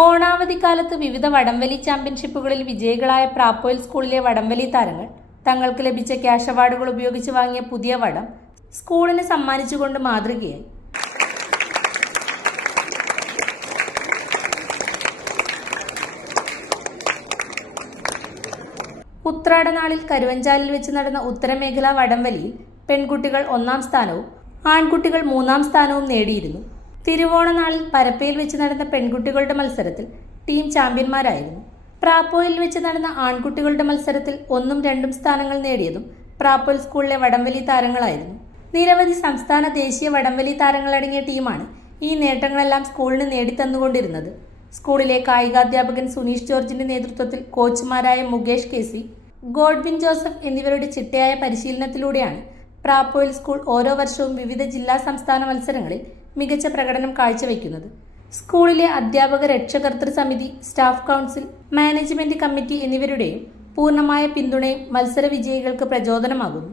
ഓണാവധിക്കാലത്ത് വിവിധ വടംവലി ചാമ്പ്യൻഷിപ്പുകളിൽ വിജയികളായ പ്രാപ്പോയിൽ സ്കൂളിലെ വടംവലി താരങ്ങൾ തങ്ങൾക്ക് ലഭിച്ച ക്യാഷ് അവാർഡുകൾ ഉപയോഗിച്ച് വാങ്ങിയ പുതിയ വടം സ്കൂളിന് സമ്മാനിച്ചുകൊണ്ട് മാതൃകയായി. ഉത്രാടനാളിൽ കരുവഞ്ചാലിൽ വെച്ച് നടന്ന ഉത്തരമേഖലാ വടംവലിയിൽ പെൺകുട്ടികൾ ഒന്നാം സ്ഥാനവും ആൺകുട്ടികൾ മൂന്നാം സ്ഥാനവും നേടിയിരുന്നു. തിരുവോണനാളിൽ പരപ്പയിൽ വെച്ച് നടന്ന പെൺകുട്ടികളുടെ മത്സരത്തിൽ ടീം ചാമ്പ്യന്മാരായിരുന്നു. പ്രാപ്പോയിൽ വെച്ച് നടന്ന ആൺകുട്ടികളുടെ മത്സരത്തിൽ ഒന്നും രണ്ടും സ്ഥാനങ്ങൾ നേടിയതും പ്രാപ്പോൽ സ്കൂളിലെ വടംവലി താരങ്ങളായിരുന്നു. നിരവധി സംസ്ഥാന ദേശീയ വടംവലി താരങ്ങളടങ്ങിയ ടീമാണ് ഈ നേട്ടങ്ങളെല്ലാം സ്കൂളിന് നേടിത്തന്നുകൊണ്ടിരുന്നത്. സ്കൂളിലെ കായികാധ്യാപകൻ സുനീഷ് ജോർജിന്റെ നേതൃത്വത്തിൽ കോച്ചുമാരായ Mukesh K C Godwin Joseph എന്നിവരുടെ ചിട്ടയായ പരിശീലനത്തിലൂടെയാണ് പ്രാപ്പോയിൽ സ്കൂൾ ഓരോ വർഷവും വിവിധ ജില്ലാ സംസ്ഥാന മത്സരങ്ങളിൽ മികച്ച പ്രകടനം കാഴ്ചവെക്കുന്നത്. സ്കൂളിലെ അധ്യാപക രക്ഷകർത്തൃ സമിതി സ്റ്റാഫ് കൗൺസിൽ മാനേജ്മെന്റ് കമ്മിറ്റി എന്നിവരുടെയും പൂർണമായ പിന്തുണയും മത്സര വിജയികൾക്ക് പ്രചോദനമാകുന്നു.